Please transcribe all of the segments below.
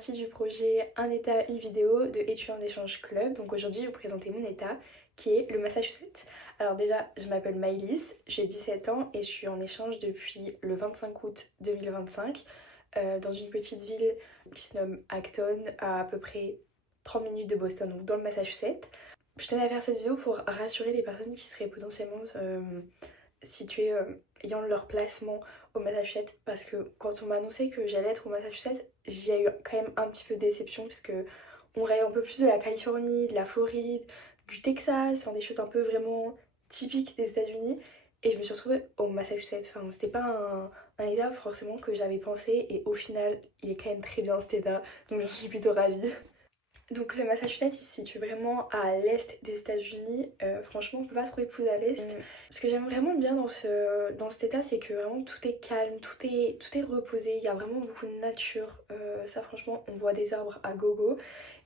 partie du projet Un état, une vidéo de étudiants d'échange club. Donc aujourd'hui, je vais vous présenter mon état qui est le Massachusetts. Alors déjà, je m'appelle Maëlys, j'ai 17 ans et je suis en échange depuis le 25 août 2025 dans une petite ville qui se nomme Acton, à peu près 30 minutes de Boston, donc dans le Massachusetts. Je tenais à faire cette vidéo pour rassurer les personnes qui seraient potentiellement situées ayant leur placement au Massachusetts, parce que quand on m'a annoncé que j'allais être au Massachusetts, j'ai eu quand même un petit peu de déception, puisque on rêve un peu plus de la Californie, de la Floride, du Texas, enfin des choses un peu vraiment typiques des États-Unis. Et je me suis retrouvée au Massachusetts. Enfin, c'était pas un état forcément que j'avais pensé, et au final, il est quand même très bien cet état, donc j'en suis plutôt ravie. Donc le Massachusetts, il se situe vraiment à l'est des États-Unis. Franchement, on peut pas trouver plus à l'est. Ce que j'aime vraiment bien dans cet état, c'est que vraiment tout est calme, tout est reposé. Il y a vraiment beaucoup de nature. Ça, franchement, on voit des arbres à gogo.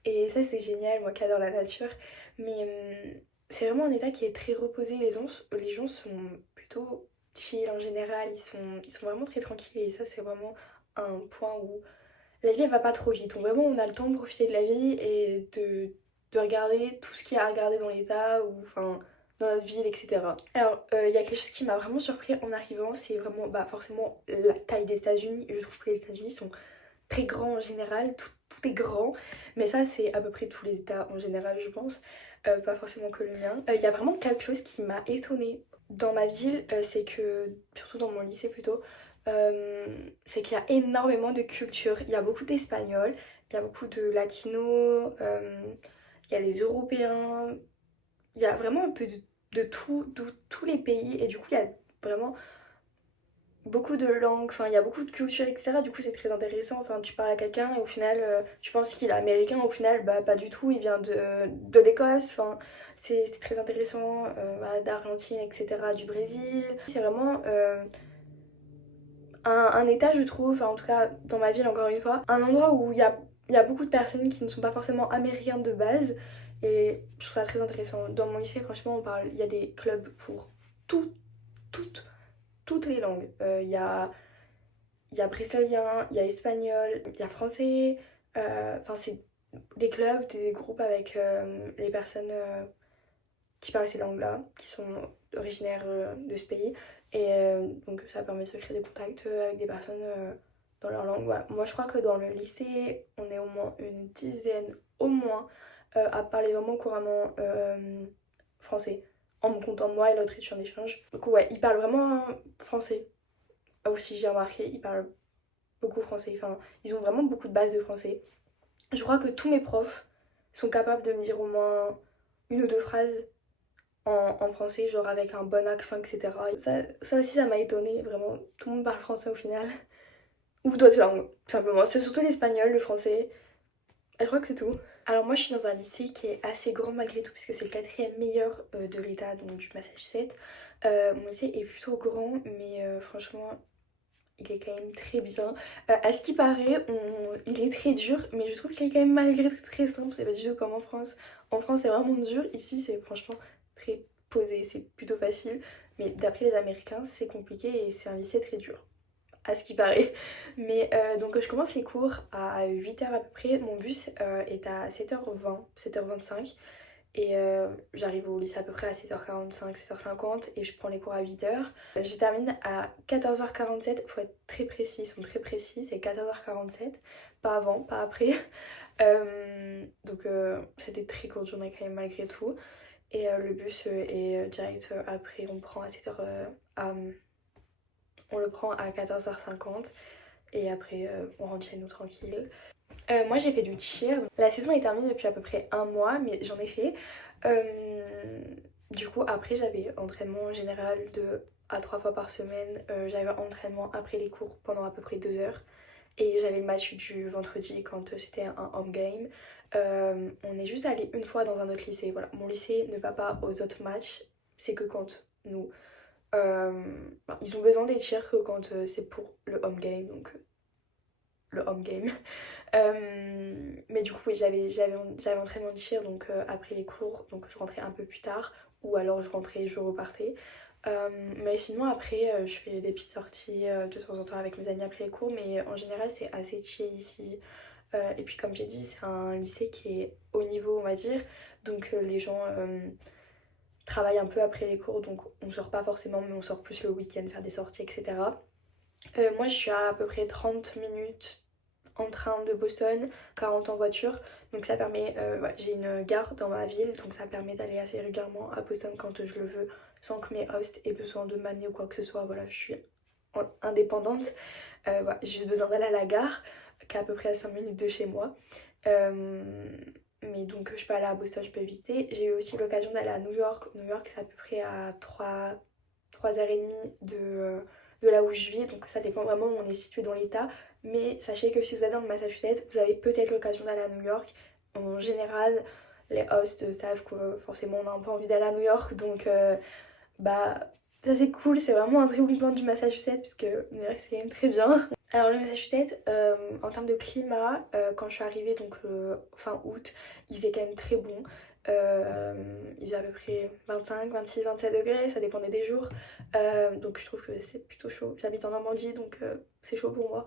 Et ça, c'est génial, moi qui adore la nature. Mais c'est vraiment un état qui est très reposé. Les gens sont plutôt chill en général. Ils sont vraiment très tranquilles. Et ça, c'est vraiment un point où la vie elle va pas trop vite. Vraiment, on a le temps de profiter de la vie et de regarder tout ce qu'il y a à regarder dans l'état ou enfin dans notre ville, etc. Alors, il y a quelque chose qui m'a vraiment surpris en arrivant, c'est vraiment forcément la taille des États-Unis. Je trouve que les États-Unis sont très grands en général, tout est grand, mais ça, c'est à peu près tous les États en général, je pense, pas forcément que le mien. Il y a vraiment quelque chose qui m'a étonnée dans ma ville, c'est que, surtout dans mon lycée plutôt, c'est qu'il y a énormément de culture. Il y a beaucoup d'Espagnols, il y a beaucoup de Latinos, il y a les Européens, il y a vraiment un peu de tous les pays, et du coup, il y a vraiment beaucoup de langues, enfin il y a beaucoup de culture, etc. Du coup c'est très intéressant, enfin tu parles à quelqu'un et au final tu penses qu'il est américain, au final pas du tout, il vient de l'Écosse, enfin c'est très intéressant, d'Argentine, etc., du Brésil. C'est vraiment un état, je trouve, enfin en tout cas dans ma ville encore une fois, un endroit où il y a beaucoup de personnes qui ne sont pas forcément américaines de base, et je trouve ça très intéressant. Dans mon lycée, franchement, il y a des clubs pour tout, toutes, toutes les langues. Il y a brésilien, il y a espagnol, il y a français. Enfin, c'est des clubs, des groupes avec les personnes qui parlent ces langues-là, qui sont originaires de ce pays. Et donc, ça permet de se créer des contacts avec des personnes dans leur langue. Voilà. Moi, je crois que dans le lycée, on est au moins une dizaine, au moins, à parler vraiment couramment français. En me comptant moi et l'autre étudiant d'échange. Donc, ouais, ils parlent vraiment français. Aussi, j'ai remarqué, ils parlent beaucoup français. Enfin, ils ont vraiment beaucoup de bases de français. Je crois que tous mes profs sont capables de me dire au moins une ou deux phrases en français, genre avec un bon accent, etc. Ça aussi, ça m'a étonnée, vraiment. Tout le monde parle français au final. Ou d'autres langues, tout simplement. C'est surtout l'espagnol, le français. Et je crois que c'est tout. Alors moi, je suis dans un lycée qui est assez grand malgré tout, puisque c'est le quatrième meilleur de l'État, donc du Massachusetts. Mon lycée est plutôt grand, mais franchement, il est quand même très bien. À ce qui paraît, il est très dur, mais je trouve qu'il est quand même malgré tout très simple. C'est pas du tout comme en France. En France, c'est vraiment dur. Ici, c'est franchement très posé, c'est plutôt facile. Mais d'après les Américains, c'est compliqué et c'est un lycée très dur. À ce qui paraît. Mais donc, je commence les cours à 8h à peu près. Mon bus est à 7h20, 7h25. Et j'arrive au lycée à peu près à 7h45, 7h50 et je prends les cours à 8h. Je termine à 14h47, il faut être très précis, ils sont très précis, c'est 14h47, pas avant, pas après. Donc c'était très courte journée quand même malgré tout. Et le bus est direct après, on prend à 7h, on le prend à 14h50 et après on rentre chez nous tranquille. Moi j'ai fait du cheer. La saison est terminée depuis à peu près un mois, mais j'en ai fait. Du coup après j'avais entraînement général 2 à 3 fois par semaine. J'avais entraînement après les cours pendant à peu près 2 heures. Et j'avais le match du vendredi quand c'était un home game. On est juste allé une fois dans un autre lycée. Voilà, mon lycée ne va pas aux autres matchs. C'est que quand nous... ils ont besoin des cheers que quand c'est pour le home game. Donc le home game. Mais du coup, oui, j'avais entraînement de cheer donc après les cours, donc je rentrais un peu plus tard, ou alors je rentrais, je repartais. Mais sinon, après, je fais des petites sorties de temps en temps avec mes amis après les cours, mais en général, c'est assez chill ici. Et puis comme j'ai dit, c'est un lycée qui est haut niveau on va dire. Donc les gens travaillent un peu après les cours, donc on sort pas forcément mais on sort plus le week-end faire des sorties etc. Moi je suis à peu près 30 minutes en train de Boston, 40 en voiture. Donc ça permet, ouais, j'ai une gare dans ma ville, donc ça permet d'aller assez régulièrement à Boston quand je le veux, sans que mes hosts aient besoin de m'amener ou quoi que ce soit. Voilà, je suis indépendante. Voilà, j'ai juste besoin d'aller à la gare, qui est à peu près à 5 minutes de chez moi. Mais donc je peux aller à Boston, je peux visiter. J'ai eu aussi l'occasion d'aller à New York. New York c'est à peu près à 3h30 de là où je vis, donc ça dépend vraiment où on est situé dans l'état. Mais sachez que si vous êtes dans le Massachusetts, vous avez peut-être l'occasion d'aller à New York. En général, les hosts savent que forcément on a un peu envie d'aller à New York, donc bah ça c'est cool, c'est vraiment un très bon point du Massachusetts puisque New York c'est quand même très bien. Alors le Massachusetts, en termes de climat, quand je suis arrivée donc fin août, il faisait quand même très bon. Il faisait à peu près 25, 26, 27 degrés, ça dépendait des jours. Donc je trouve que c'est plutôt chaud. J'habite en Normandie donc c'est chaud pour moi.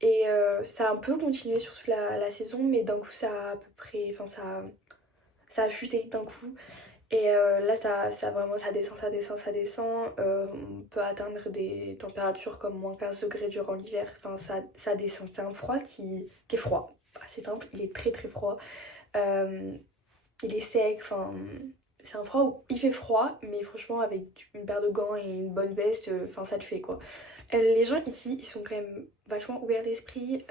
Et ça a un peu continué sur toute la saison, mais d'un coup ça a à peu près, enfin ça a chuté d'un coup. Et là, ça vraiment, ça descend, ça descend, ça descend. On peut atteindre des températures comme moins 15 degrés durant l'hiver. Enfin, ça descend. C'est un froid qui est froid. Bah, c'est simple, il est très très froid. Euh, il est sec. Enfin, c'est un froid où il fait froid, mais franchement, avec une paire de gants et une bonne veste, enfin, ça le fait quoi. Les gens ici, ils sont quand même vachement ouverts d'esprit.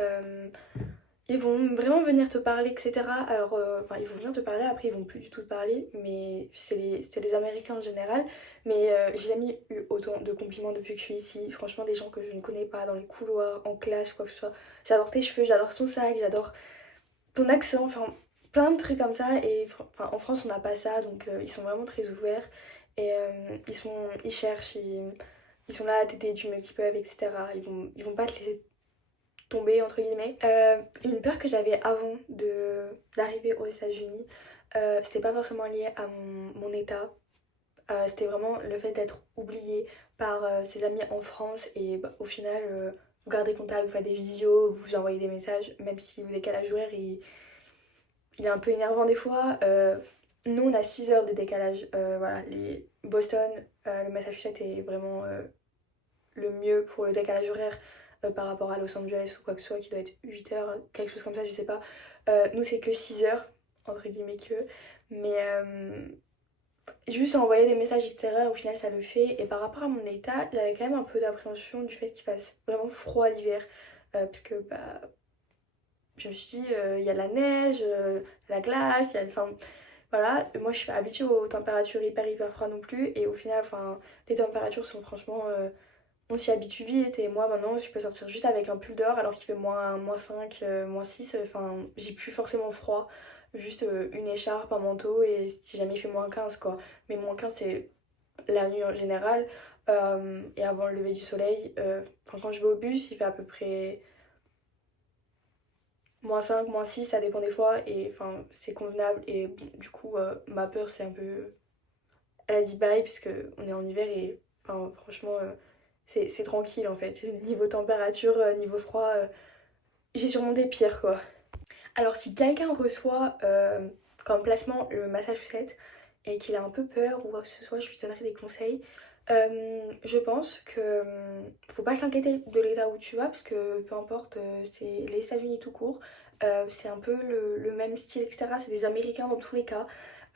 Ils vont vraiment venir te parler, etc. Alors, enfin, ils vont venir te parler, après ils vont plus du tout te parler, mais c'est les Américains en général. Mais j'ai jamais eu autant de compliments depuis que je suis ici. Franchement, des gens que je ne connais pas dans les couloirs, en classe, quoi que ce soit. J'adore tes cheveux, j'adore ton sac, j'adore ton accent, enfin plein de trucs comme ça. Et enfin, en France, on n'a pas ça, donc ils sont vraiment très ouverts. Et ils cherchent, ils sont là à t'aider du mieux qu'ils peuvent, etc. Ils vont pas te laisser tomber entre guillemets. Une peur que j'avais avant d'arriver aux États-Unis, c'était pas forcément lié à mon état. C'était vraiment le fait d'être oublié par ses amis en France et bah, au final vous gardez contact, vous faites des vidéos, vous envoyez des messages, même si le décalage horaire il est un peu énervant des fois. Nous on a 6 heures de décalage. Voilà, les Boston, le Massachusetts est vraiment le mieux pour le décalage horaire par rapport à Los Angeles ou quoi que ce soit qui doit être 8 heures, quelque chose comme ça, je sais pas. Nous c'est que 6 heures, entre guillemets que. Mais juste envoyer des messages, etc. Au final ça le fait. Et par rapport à mon état, j'avais quand même un peu d'appréhension du fait qu'il fasse vraiment froid l'hiver. Parce que bah, je me suis dit, il y a la neige, la glace, il y a. Enfin, voilà, moi je suis pas habituée aux températures hyper hyper froides non plus. Et au final, enfin, les températures sont franchement on s'y habitue vite et moi maintenant je peux sortir juste avec un pull dehors alors qu'il fait moins 5, moins 6, enfin j'ai plus forcément froid, juste une écharpe, un manteau et si jamais il fait moins 15 quoi. Mais -15 c'est la nuit en général et avant le lever du soleil, quand je vais au bus il fait à peu près -5, -6, ça dépend des fois et enfin c'est convenable et bon, du coup ma peur c'est un peu elle a dit bye puisque on est en hiver et enfin, franchement c'est tranquille en fait. Niveau température, niveau froid, j'ai surmonté pire quoi. Alors si quelqu'un reçoit comme placement le Massachusetts et qu'il a un peu peur ou quoi que ce soit, je lui donnerai des conseils. Je pense que faut pas s'inquiéter de l'état où tu vas parce que peu importe, c'est les États-Unis tout court. C'est un peu le même style, etc. C'est des Américains dans tous les cas.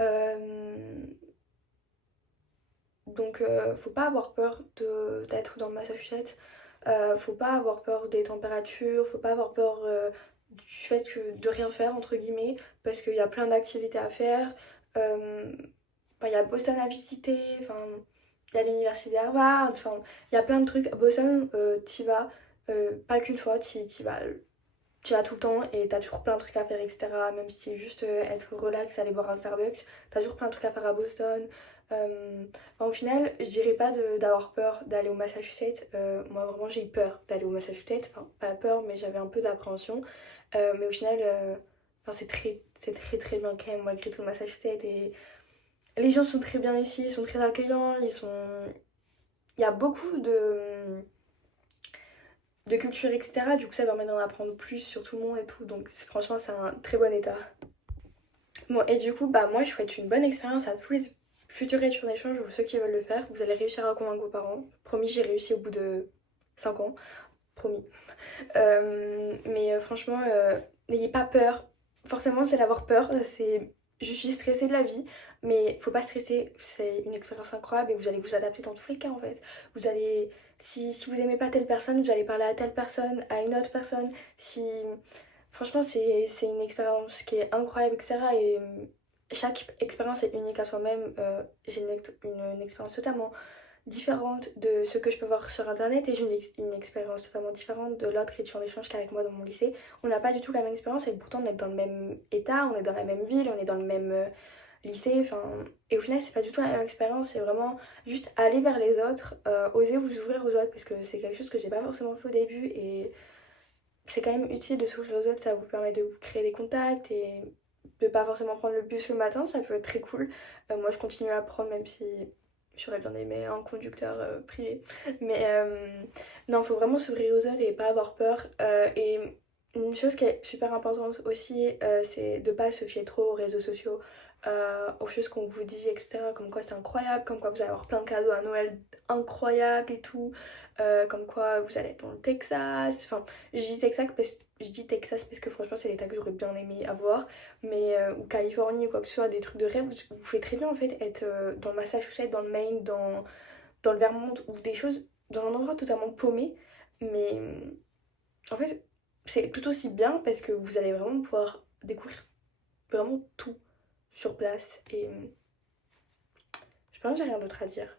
Euh, Donc faut pas avoir peur d'être dans le Massachusetts, faut pas avoir peur des températures, faut pas avoir peur du fait de rien faire entre guillemets, parce qu'il y a plein d'activités à faire. Enfin, il y a Boston à visiter, enfin, il y a l'université Harvard, enfin, il y a plein de trucs. À Boston, t'y vas, pas qu'une fois, t'y vas tout le temps et t'as toujours plein de trucs à faire, etc. Même si c'est juste être relax, aller boire un Starbucks, t'as toujours plein de trucs à faire à Boston. Enfin, au final, je dirais pas d'avoir peur d'aller au Massachusetts. Moi, vraiment, j'ai eu peur d'aller au Massachusetts. Enfin, pas peur, mais j'avais un peu d'appréhension. Mais au final, enfin, c'est très très bien quand même, malgré tout, le Massachusetts. Et les gens sont très bien ici, ils sont très accueillants. Il y a beaucoup de culture, etc. Du coup, ça permet d'en apprendre plus sur tout le monde et tout. Donc, franchement, c'est un très bon état. Bon, et du coup, bah, moi, je souhaite une bonne expérience à tous les futurs étudiants d'échange ou ceux qui veulent le faire. Vous allez réussir à convaincre vos parents. Promis, j'ai réussi au bout de 5 ans. Promis. Mais franchement, n'ayez pas peur. Forcément, c'est d'avoir peur. Je suis stressée de la vie, mais faut pas stresser. C'est une expérience incroyable et vous allez vous adapter dans tous les cas en fait. Vous allez, si vous aimez pas telle personne, vous allez parler à telle personne, à une autre personne. Si, franchement, c'est une expérience qui est incroyable, etc. Et chaque expérience est unique à soi-même. J'ai une expérience totalement différente de ce que je peux voir sur internet et j'ai une expérience totalement différente de l'autre étudiant d'échange qui est avec moi dans mon lycée. On n'a pas du tout la même expérience et pourtant on est dans le même état, on est dans la même ville, on est dans le même lycée, enfin, et au final c'est pas du tout la même expérience, c'est vraiment juste aller vers les autres, oser vous ouvrir aux autres parce que c'est quelque chose que j'ai pas forcément fait au début et c'est quand même utile de s'ouvrir aux autres, ça vous permet de vous créer des contacts et de pas forcément prendre le bus le matin, ça peut être très cool. Moi je continue à apprendre même si j'aurais bien aimé un conducteur privé. Mais non, faut vraiment s'ouvrir aux autres et pas avoir peur. Et une chose qui est super importante aussi, c'est de pas se fier trop aux réseaux sociaux, aux choses qu'on vous dit, etc. Comme quoi c'est incroyable, comme quoi vous allez avoir plein de cadeaux à Noël incroyables et tout, comme quoi vous allez être dans le Texas. Enfin, je dis Texas parce que franchement c'est l'état que j'aurais bien aimé avoir, mais ou Californie ou quoi que ce soit, des trucs de rêve, vous pouvez très bien en fait être dans le Massachusetts, dans le Maine, dans le Vermont ou des choses dans un endroit totalement paumé, mais en fait c'est tout aussi bien parce que vous allez vraiment pouvoir découvrir vraiment tout sur place et je pense que j'ai rien d'autre à dire.